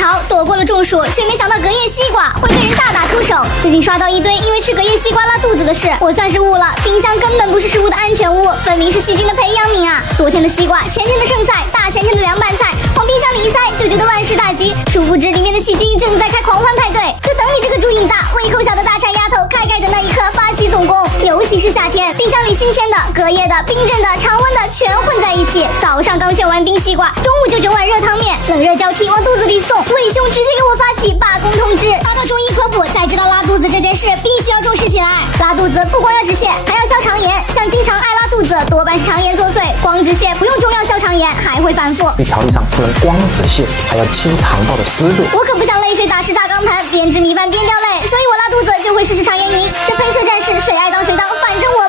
潮，躲过了中暑，却没想到隔夜西瓜会对人大打出手。最近刷到一堆因为吃隔夜西瓜拉肚子的事，我算是悟了，冰箱根本不是食物的安全屋，分明是细菌的培养皿啊！昨天的西瓜，前天的剩菜，大前天的凉拌菜，往冰箱里一塞就觉得万事大吉，殊不知里面的细菌正在开狂欢派对，就等你这个猪瘾大、胃口小的大馋丫头开盖的那一刻发起总攻。尤其是夏天，冰箱里新鲜的、隔夜的、冰镇的、常温的全混在一起。早上刚选完冰西瓜，中午就整碗热汤面，冷热交替往肚子里送，胃兄直接给我发起罢工通知。查到中医科普才知道拉肚子这件事必须要重视起来。拉肚子不光要止泻，还要消肠炎。像经常爱拉肚子，多半是肠炎作祟。光止泻不用中药消肠炎，还会反复。一调理上不能光止泻，还要清肠道的湿度。我可不想泪水打湿大钢盘，边吃米饭边掉泪，所以我拉肚子就会试试肠炎饮。这喷射战士谁爱当谁当，反正我